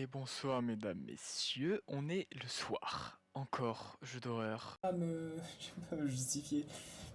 Et bonsoir mesdames, messieurs, on est le soir. Encore jeu d'horreur. Je vais pas me justifier.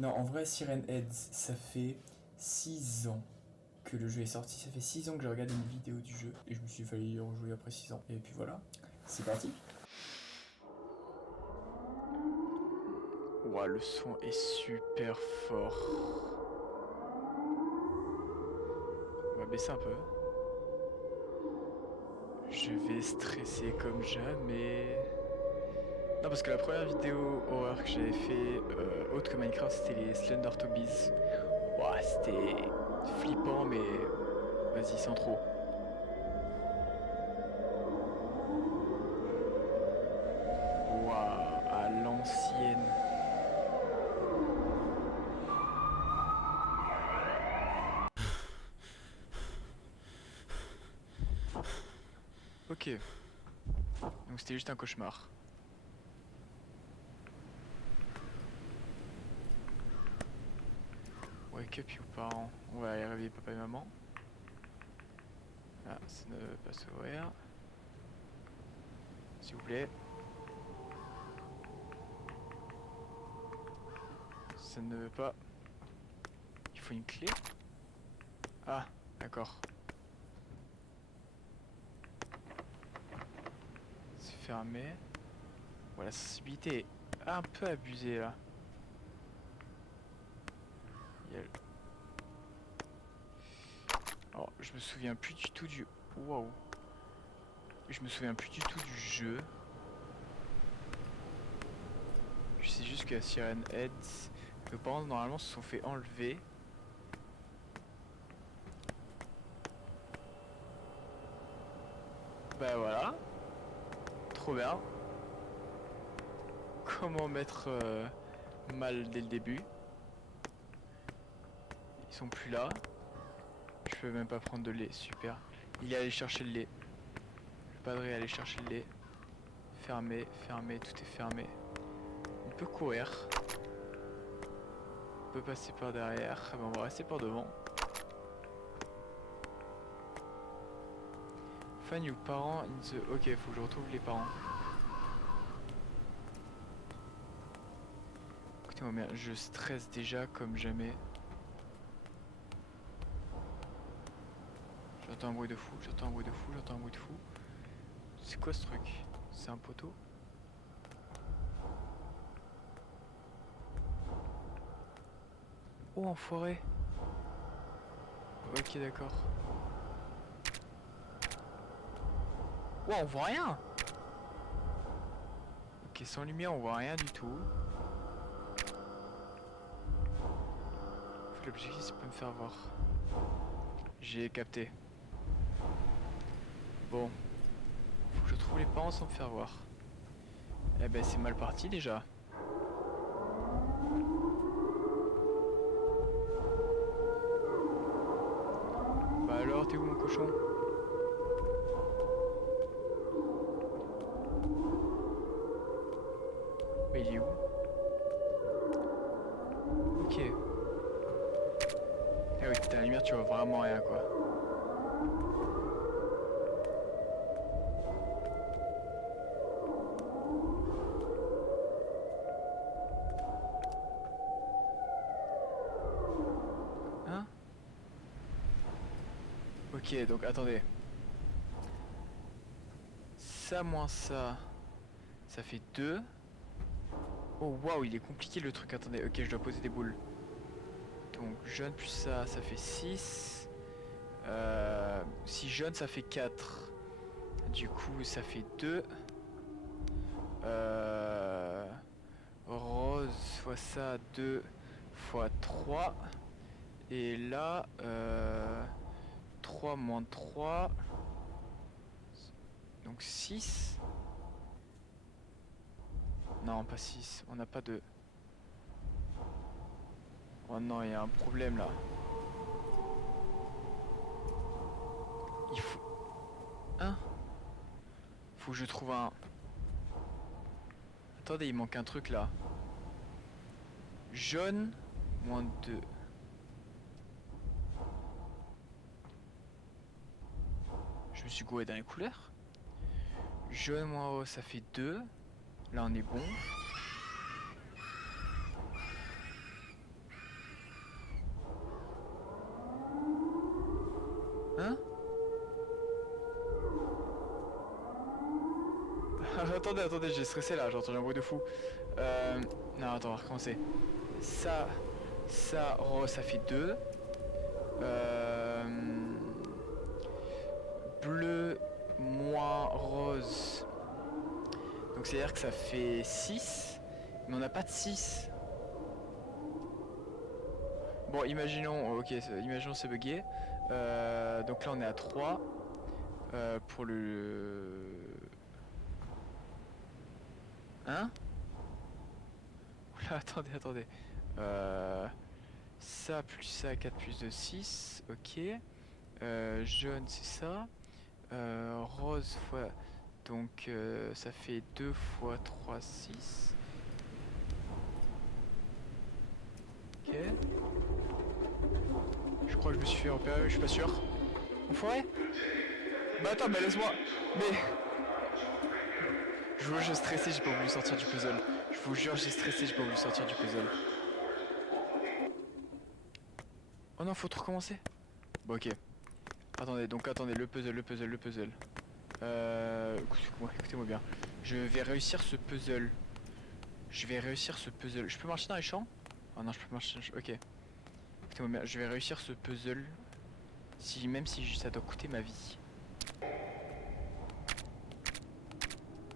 Non, en vrai, Siren Heads, ça fait 6 ans que le jeu est sorti. Ça fait 6 ans que j'ai regardé une vidéo du jeu et je me suis fallu y rejouer après 6 ans. Et puis voilà, c'est parti. Ouah, le son est super fort. On va baisser un peu. Je vais stresser comme jamais. Non, parce que la première vidéo horreur que j'avais fait, autre que Minecraft, c'était les Slender Tobies. Ouah, c'était flippant, mais vas-y, sans trop. Ouah, à l'ancienne. Ok, donc c'était juste un cauchemar. Wake up you parents. On va aller réveiller papa et maman. Ah, ça ne veut pas s'ouvrir. S'il vous plaît. Ça ne veut pas. Il faut une clé. Ah, d'accord. C'est fermé. Voilà, la sensibilité est un peu abusée là. Il y a le- Alors, je me souviens plus du tout du... Waouh. Je me souviens plus du tout du jeu. Je sais juste que la Siren Heads, que parents normalement se sont fait enlever. Bah voilà. Trop bien. Comment mettre mal dès le début. Ils sont plus là. Je peux même pas prendre de lait, super. Il est allé chercher le lait. Le padre est allé chercher le lait. Fermé, fermé, tout est fermé. On peut courir. On peut passer par derrière. Ah ben on va rester par devant. Find your parents in the... Ok, faut que je retrouve les parents. Écoutez-moi bien, je stresse déjà comme jamais. J'entends un bruit de fou, j'entends un bruit de fou, j'entends un bruit de fou. C'est quoi ce truc? C'est un poteau? Oh, enfoiré! Ok, d'accord. Oh, on voit rien! Ok, sans lumière, on voit rien du tout. L'objectif, c'est pas me faire voir. J'ai capté. Bon, faut que je trouve les parents sans me faire voir. Eh ben, c'est mal parti déjà. Bah alors, t'es où mon cochon? Bah il est où? Ok. Ah oui, t'as la lumière, tu vois vraiment rien quoi. Hein? Ok, donc attendez. Ça moins ça, ça fait 2. Oh waouh, il est compliqué le truc, attendez. Ok, je dois poser des boules. Donc jaune plus ça, ça fait 6. Si jaune, ça fait 4. Du coup, ça fait 2. Rose fois ça, 2 fois 3. Et là, 3 moins 3. Donc 6. Non, pas 6. On n'a pas de... Oh non, il y a un problème là. Il faut... Hein? Faut que je trouve un... Attendez, il manque un truc là. Jaune, moins 2. Je me suis gouré dans les couleurs? Jaune moins rose, ça fait 2. Là, on est bon. Hein? Attendez, j'ai stressé là, j'ai entendu un bruit de fou. Non, attends, on va recommencer. Ça, rose, ça fait 2. Bleu moins rose. Donc c'est à dire que ça fait 6. Mais on n'a pas de 6. Bon, imaginons, ok, imaginons c'est bugué. Donc là on est à 3. Pour le... Hein? Oula, attendez. Ça plus ça, 4 plus 2, 6. Ok. Jaune, c'est ça. Rose fois... Donc ça fait 2 fois 3, 6. Ok. Je crois que je me suis fait repérer, mais je suis pas sûr. En forêt? Bah attends, mais laisse-moi. Mais... Je vous jure, j'ai stressé, j'ai pas voulu sortir du puzzle. Je vous jure, j'ai stressé, j'ai pas voulu sortir du puzzle. Oh non, faut tout recommencer. Bon, ok. Attendez, le puzzle. Écoutez-moi bien. Je vais réussir ce puzzle. Je peux marcher dans les champs? Oh non, je peux marcher dans les champs. Ok. Écoutez-moi bien, je vais réussir ce puzzle. Même si ça doit coûter ma vie.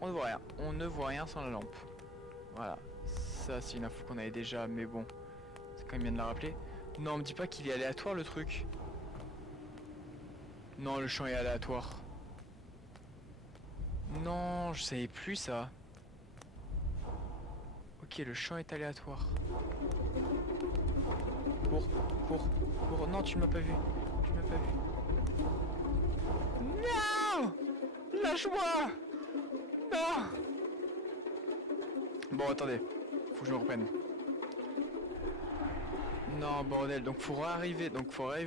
On ne voit rien sans la lampe. Voilà. Ça, c'est une info qu'on avait déjà, mais bon. C'est quand même bien de la rappeler. Non, me dis pas qu'il est aléatoire le truc. Non, le champ est aléatoire. Non, je savais plus ça. Ok, le champ est aléatoire. Cours. Non, tu m'as pas vu. Non! Lâche-moi! Non! Bon, attendez. Faut que je me reprenne. Non, bordel. Donc, faut arriver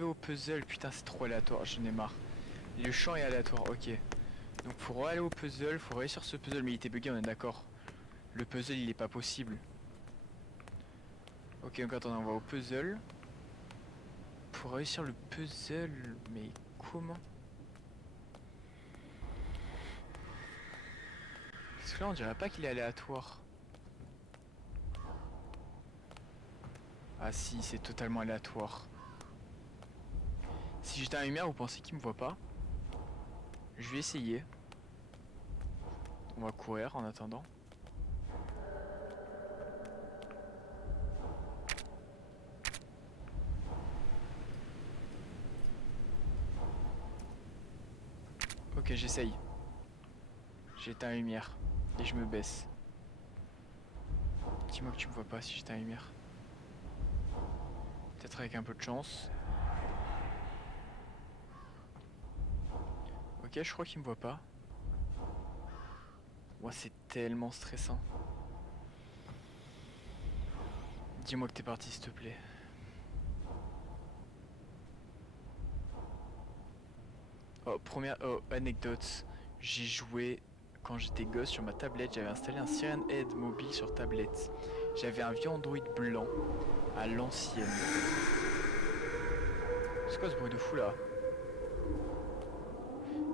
au puzzle. Putain, c'est trop aléatoire. J'en ai marre. Le champ est aléatoire. Ok. Donc, faut aller au puzzle. Faut réussir ce puzzle. Mais il était bugué, on est d'accord. Le puzzle, il est pas possible. Ok, donc attendez, on va au puzzle. Pour réussir le puzzle, mais comment? Parce que là, on dirait pas qu'il est aléatoire. Ah si, c'est totalement aléatoire. Si j'étais en lumière, vous pensez qu'il me voit pas? Je vais essayer. On va courir en attendant. Ok, j'essaye. J'éteins la lumière. Et je me baisse. Dis-moi que tu me vois pas si j'éteins la lumière. Peut-être avec un peu de chance. Ok, je crois qu'il me voit pas. Moi, c'est tellement stressant. Dis-moi que t'es parti, s'il te plaît. Oh, première anecdote. J'ai joué quand j'étais gosse sur ma tablette. J'avais installé un Siren Head mobile sur tablette. J'avais un vieux Android blanc à l'ancienne. C'est quoi ce bruit de fou là?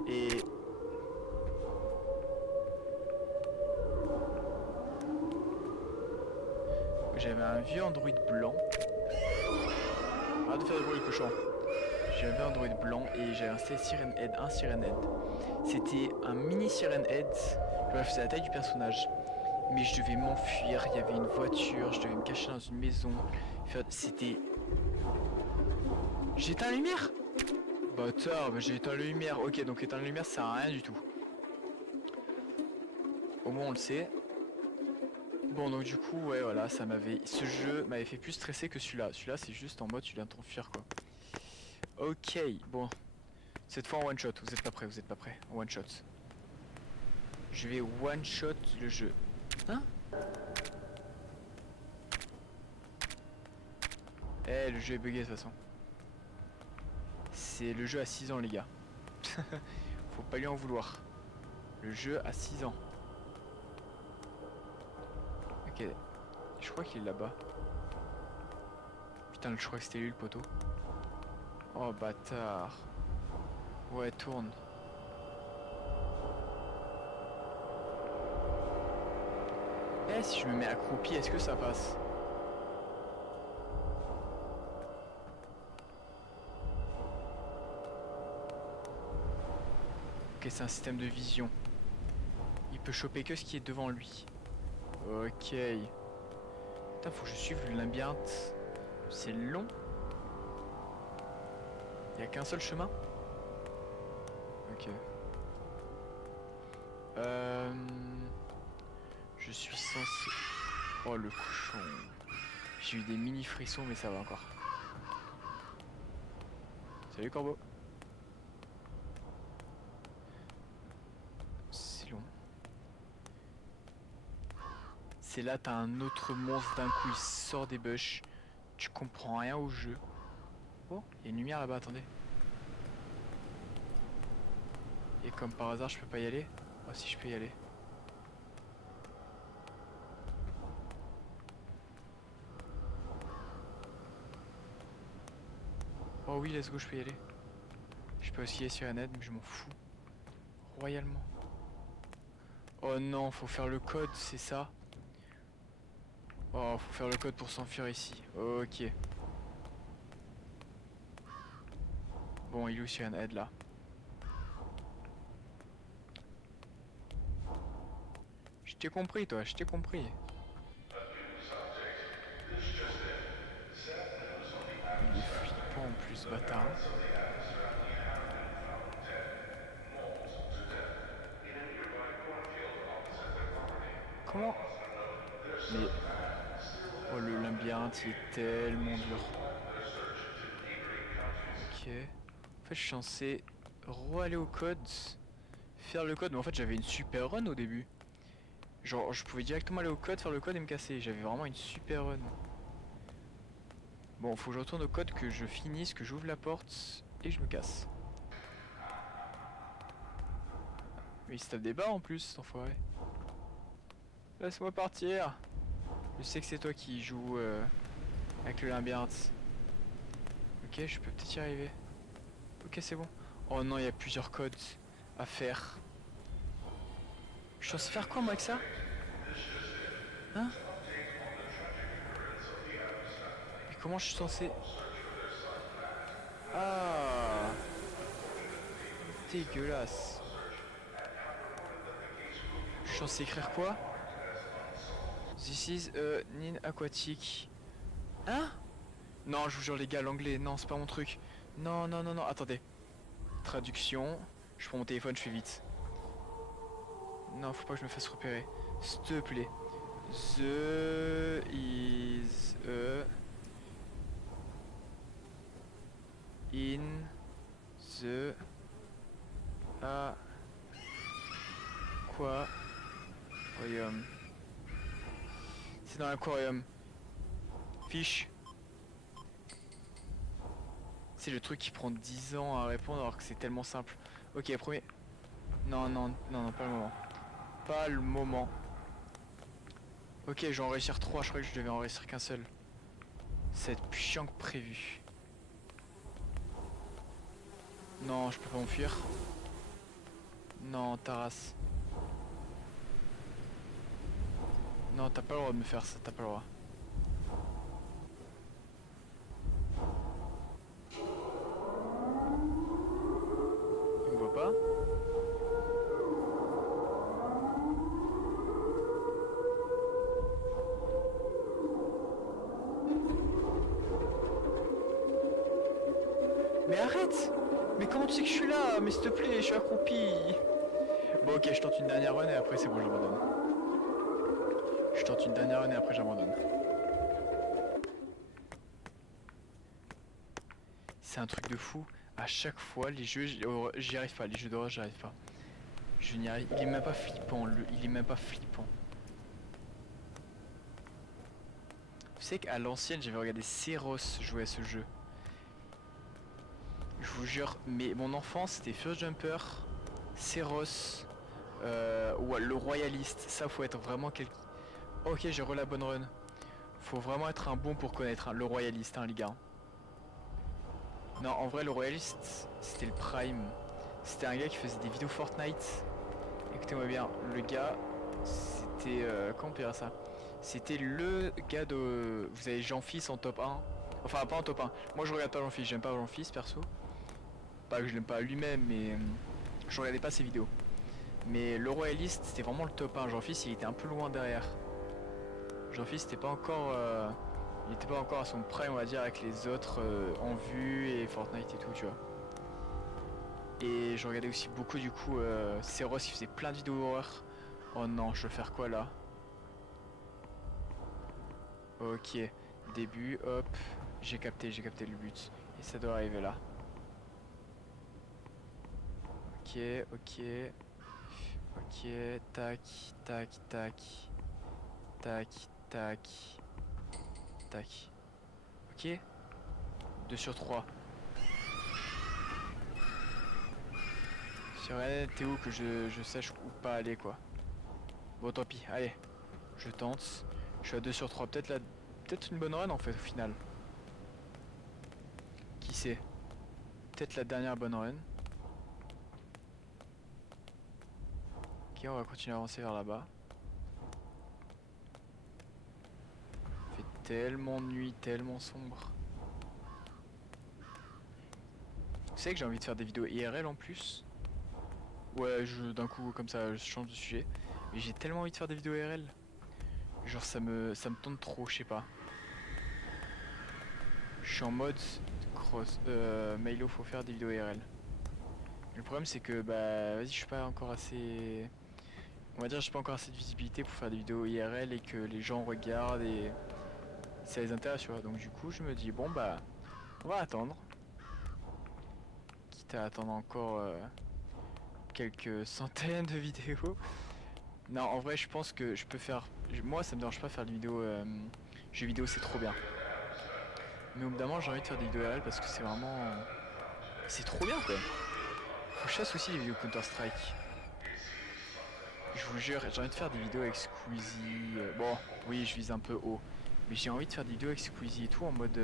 Et... J'avais un vieux Android blanc. Arrête de faire du bruit le cochon. J'avais un Android blanc et j'avais installé un Siren Head. C'était un mini Siren Head. Bref, c'est la taille du personnage. Mais je devais m'enfuir, il y avait une voiture, je devais me cacher dans une maison. C'était... J'ai éteint la lumière? Bâtard, bah j'ai éteint la lumière. Ok, donc éteindre la lumière ça sert à rien du tout. Au moins on le sait. Bon donc du coup, ouais voilà, ce jeu m'avait fait plus stresser que celui-là. Celui-là c'est juste en mode tu viens de t'enfuir quoi. Ok, bon. Cette fois en one shot, vous êtes pas prêts, en one shot. Je vais one shot le jeu. Hein? Eh, le jeu est bugué de toute façon. C'est le jeu à 6 ans les gars. Faut pas lui en vouloir. Le jeu a 6 ans. Ok. Je crois qu'il est là-bas. Putain, je crois que c'était lui le poteau. Oh bâtard. Ouais, tourne. Eh, si je me mets accroupi, est-ce que ça passe? Ok, c'est un système de vision. Il peut choper que ce qui est devant lui. Ok. Putain, faut que je suive le labyrinthe. C'est long. Il y a qu'un seul chemin? Ok. Je suis censé... Oh le cochon. J'ai eu des mini frissons mais ça va encore. Salut Corbeau. C'est long. C'est là t'as un autre monstre d'un coup il sort des bush. Tu comprends rien au jeu. Oh, il y a une lumière là-bas, attendez. Et comme par hasard je peux pas y aller. Oh si je peux y aller. Oh oui, let's go, je peux y aller. Je peux aussi y aller sur un aide, mais je m'en fous. Royalement. Oh non, faut faire le code, c'est ça. Oh, faut faire le code pour s'enfuir ici. Ok. Bon, il est où sur un aide là? Je t'ai compris, toi, je t'ai compris. Il est flippant en plus, bâtard. Comment? Mais... Oh, le labyrinthe, il est tellement dur. Ok. En fait, je suis censé re-aller au code, faire le code, mais en fait, j'avais une super run au début. Genre, je pouvais directement aller au code, faire le code et me casser. J'avais vraiment une super run. Bon, faut que je retourne au code, que je finisse, que j'ouvre la porte et je me casse. Mais il se tape des barres en plus, cet enfoiré. Laisse-moi partir. Je sais que c'est toi qui joues avec le labyrinthe. Ok, je peux peut-être y arriver. Ok, c'est bon. Oh non, il y a plusieurs codes à faire. Je suis censé faire quoi moi avec ça? Hein? Mais comment je suis censé... Ah, dégueulasse. Je suis censé écrire quoi? This is a nin aquatique. Hein? Non, je vous jure les gars, l'anglais, non, c'est pas mon truc. Non, non, non, non, attendez. Traduction. Je prends mon téléphone, je fais vite. Non, faut pas que je me fasse repérer. S'il te plaît. The is a in the aquarium. C'est dans l'aquarium. Fiche. C'est le truc qui prend 10 ans à répondre alors que c'est tellement simple. Ok, premier. Non, non, non, non, pas le moment. Pas le moment. Ok, je vais en réussir 3, je crois que je devais en réussir qu'un seul. C'est plus chiant que prévu. Non, je peux pas m'enfuir. Non, ta race. Non, t'as pas le droit de me faire ça, t'as pas le droit. Il me voit pas? Mais arrête! Mais comment tu sais que je suis là? Mais s'il te plaît, je suis accroupi. Bon ok, je tente une dernière run et après c'est bon, j'abandonne. Je tente une dernière run et après j'abandonne. C'est un truc de fou. À chaque fois, les jeux, j'y arrive pas. Les jeux d'horreur, j'y arrive pas. Je n'y arrive. Il est même pas flippant. Il est même pas flippant. Tu sais qu'à l'ancienne, j'avais regardé Seros jouer à ce jeu. Je vous jure, mais mon enfance c'était First Jumper, Seros, Ou le royaliste, ça faut être vraiment quelqu'un. Ok, j'ai la bonne run. Faut vraiment être un bon pour connaître le royaliste, hein, les gars. Non, en vrai, le royaliste, c'était le prime. C'était un gars qui faisait des vidéos Fortnite. Écoutez-moi bien, le gars, c'était... comment on peut dire ça? C'était le gars de... Vous avez Jean-Fils en top 1. Enfin, pas en top 1. Moi, je regarde pas Jean-Fils, j'aime pas Jean-Fils, perso. Pas que je l'aime pas lui-même, mais... je regardais pas ses vidéos. Mais le royaliste, c'était vraiment le top 1. Jean-Fils, il était un peu loin derrière. Jean-Fils, c'était pas encore... il était pas encore à son prime, on va dire, avec les autres en vue et Fortnite et tout, tu vois. Et je regardais aussi beaucoup, du coup, Seros qui faisait plein de vidéos horreur. Oh non, je veux faire quoi là? Ok, début, hop, j'ai capté le but. Et ça doit arriver là. Ok, ok, ok, tac, tac, tac, tac, tac, tac. Ok, 2 sur 3. Sur elle, t'es où que je sache où pas aller quoi. Bon tant pis, allez, je tente. Je suis à 2 sur 3, peut-être une bonne run en fait au final. Qui sait? Peut-être la dernière bonne run. Ok, on va continuer à avancer vers là-bas. Il fait tellement nuit, tellement sombre. Vous savez que j'ai envie de faire des vidéos IRL en plus? Ouais, d'un coup comme ça je change de sujet. Mais j'ai tellement envie de faire des vidéos IRL. Genre ça me tente trop, je sais pas. Je suis en mode cross Mailo, faut faire des vidéos IRL. Le problème c'est que bah vas-y, je suis pas encore assez, on va dire, j'ai pas encore assez de visibilité pour faire des vidéos IRL et que les gens regardent et ça les intéresse, tu vois. Donc du coup je me dis bon bah on va attendre. Quitte à attendre encore quelques centaines de vidéos. Non, en vrai je pense que je peux faire, moi ça me dérange pas faire des vidéos jeux vidéo, c'est trop bien. Mais au bout d'un moment j'ai envie de faire des vidéos IRL parce que c'est vraiment, c'est trop bien quoi. Faut que je fasse aussi des vidéos Counter Strike. Je vous jure, j'ai envie de faire des vidéos avec Squeezie. Bon, oui, je vise un peu haut. Mais j'ai envie de faire des vidéos avec Squeezie et tout en mode...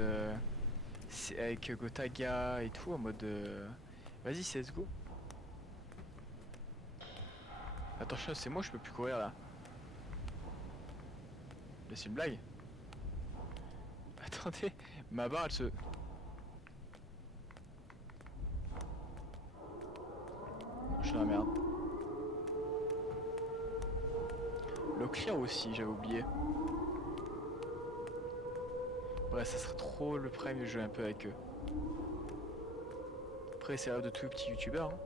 avec Gotaga et tout en mode... Vas-y, CSGO. Attention, c'est moi, je peux plus courir là. Mais c'est une blague. Attendez, ma barre elle se... Je suis dans la merde. Le clear aussi, j'avais oublié. Bref, ça serait trop le prime de jouer un peu avec eux. Après, c'est rêve de tous les petits youtubeurs. Hein.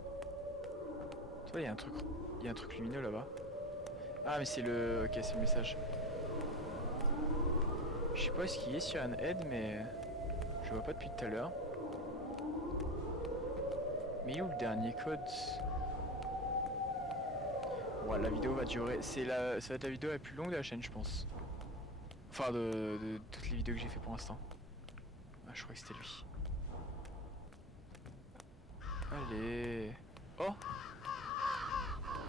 Tu vois, il y a un truc lumineux là-bas. Ah, mais c'est le... Ok, c'est le message. Je sais pas ce qu'il y est sur un head, mais... Je vois pas depuis tout à l'heure. Mais où le dernier code? Ouais, la vidéo va durer... Ça va être la vidéo la plus longue de la chaîne, je pense. Enfin, de toutes les vidéos que j'ai fait pour l'instant. Ah, je crois que c'était lui. Allez... Oh!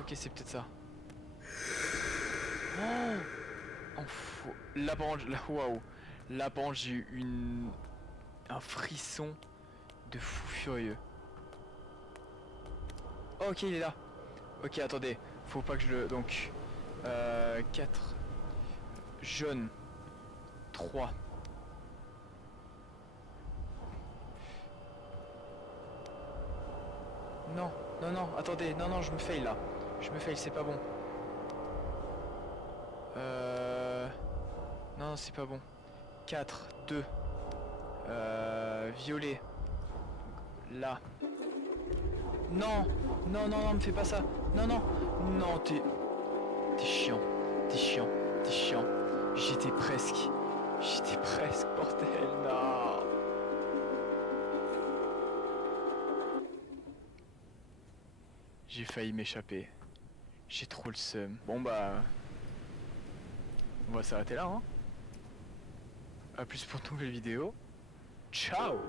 Ok, c'est peut-être ça. Oh! Là, par contre, waouh! Là, par contre, j'ai eu un frisson de fou furieux. Oh, ok, il est là. Ok, attendez. Faut pas que je le... Donc... 4. Jaune. 3. Non, non, non, attendez. Non, non, je me fail là. Je me fail, c'est pas bon. Non, c'est pas bon. 4, 2. Violet. Là. Non, non, non, non, me fais pas ça. Non, non, non, t'es chiant. T'es chiant. T'es chiant. J'étais presque. J'étais presque, bordel. Non. J'ai failli m'échapper. J'ai trop le seum. Bon bah... On va s'arrêter là, hein. A plus pour de nouvelles vidéos. Ciao.